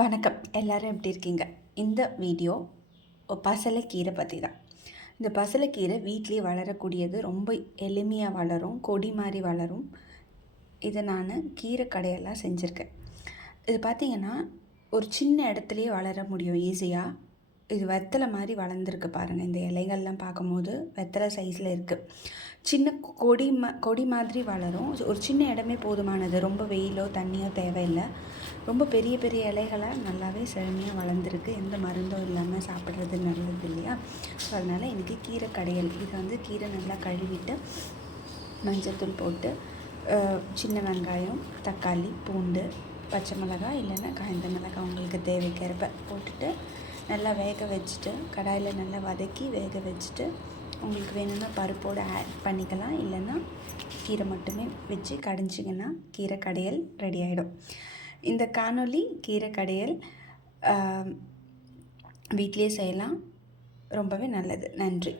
வணக்கம். எல்லோரும் எப்படி இருக்கீங்க? இந்த வீடியோ பசலைக்கீரை பற்றி தான். இந்த பசலைக்கீரை வீட்லேயே வளரக்கூடியது ரொம்ப எளிமையாக வளரும் கொடி மாதிரி வளரும். இதை நான் கீரை கடையெல்லாம் செஞ்சுருக்கேன். இது பார்த்திங்கன்னா ஒரு சின்ன இடத்துலையே வளர முடியும் ஈஸியாக இது வெத்தலை மாதிரி வளர்ந்துருக்கு பாருங்கள் இந்த இலைகள்லாம் பார்க்கும்போது வெத்தலை சைஸில் இருக்குது சின்ன கொடி ம கொடி மாதிரி வளரும். ஒரு சின்ன இடமே போதுமானது. ரொம்ப வெயிலோ தண்ணியோ தேவையில்லை. ரொம்ப பெரிய பெரிய இலைகளாக நல்லாவே செழுமையாக வளர்ந்துருக்கு. எந்த மருந்தும் இல்லாமல் சாப்பிட்றது நல்லது இல்லையா? ஸோ அதனால் எனக்கு கீரை கடையல். இதை வந்து கீரை நல்லா கழுவிட்டு மஞ்சத்தூள் போட்டு சின்ன வெங்காயம் தக்காளி பூண்டு பச்சை மிளகாய் இல்லைன்னா காய்ந்த மிளகாய் உங்களுக்கு தேவைக்கிறப்ப போட்டுட்டு நல்லா வேக வச்சுட்டு கடாயில் நல்லா வதக்கி வேக வச்சுட்டு உங்களுக்கு வேணும்னா பருப்போடு ஆட் பண்ணிக்கலாம். இல்லைன்னா கீரை மட்டுமே வச்சு கடைஞ்சிங்கன்னா கீரை கடையல் ரெடி ஆகிடும் இந்த காணொலி கீரை கடையல் வீட்லேயே செய்யலாம். ரொம்பவே நல்லது. நன்றி.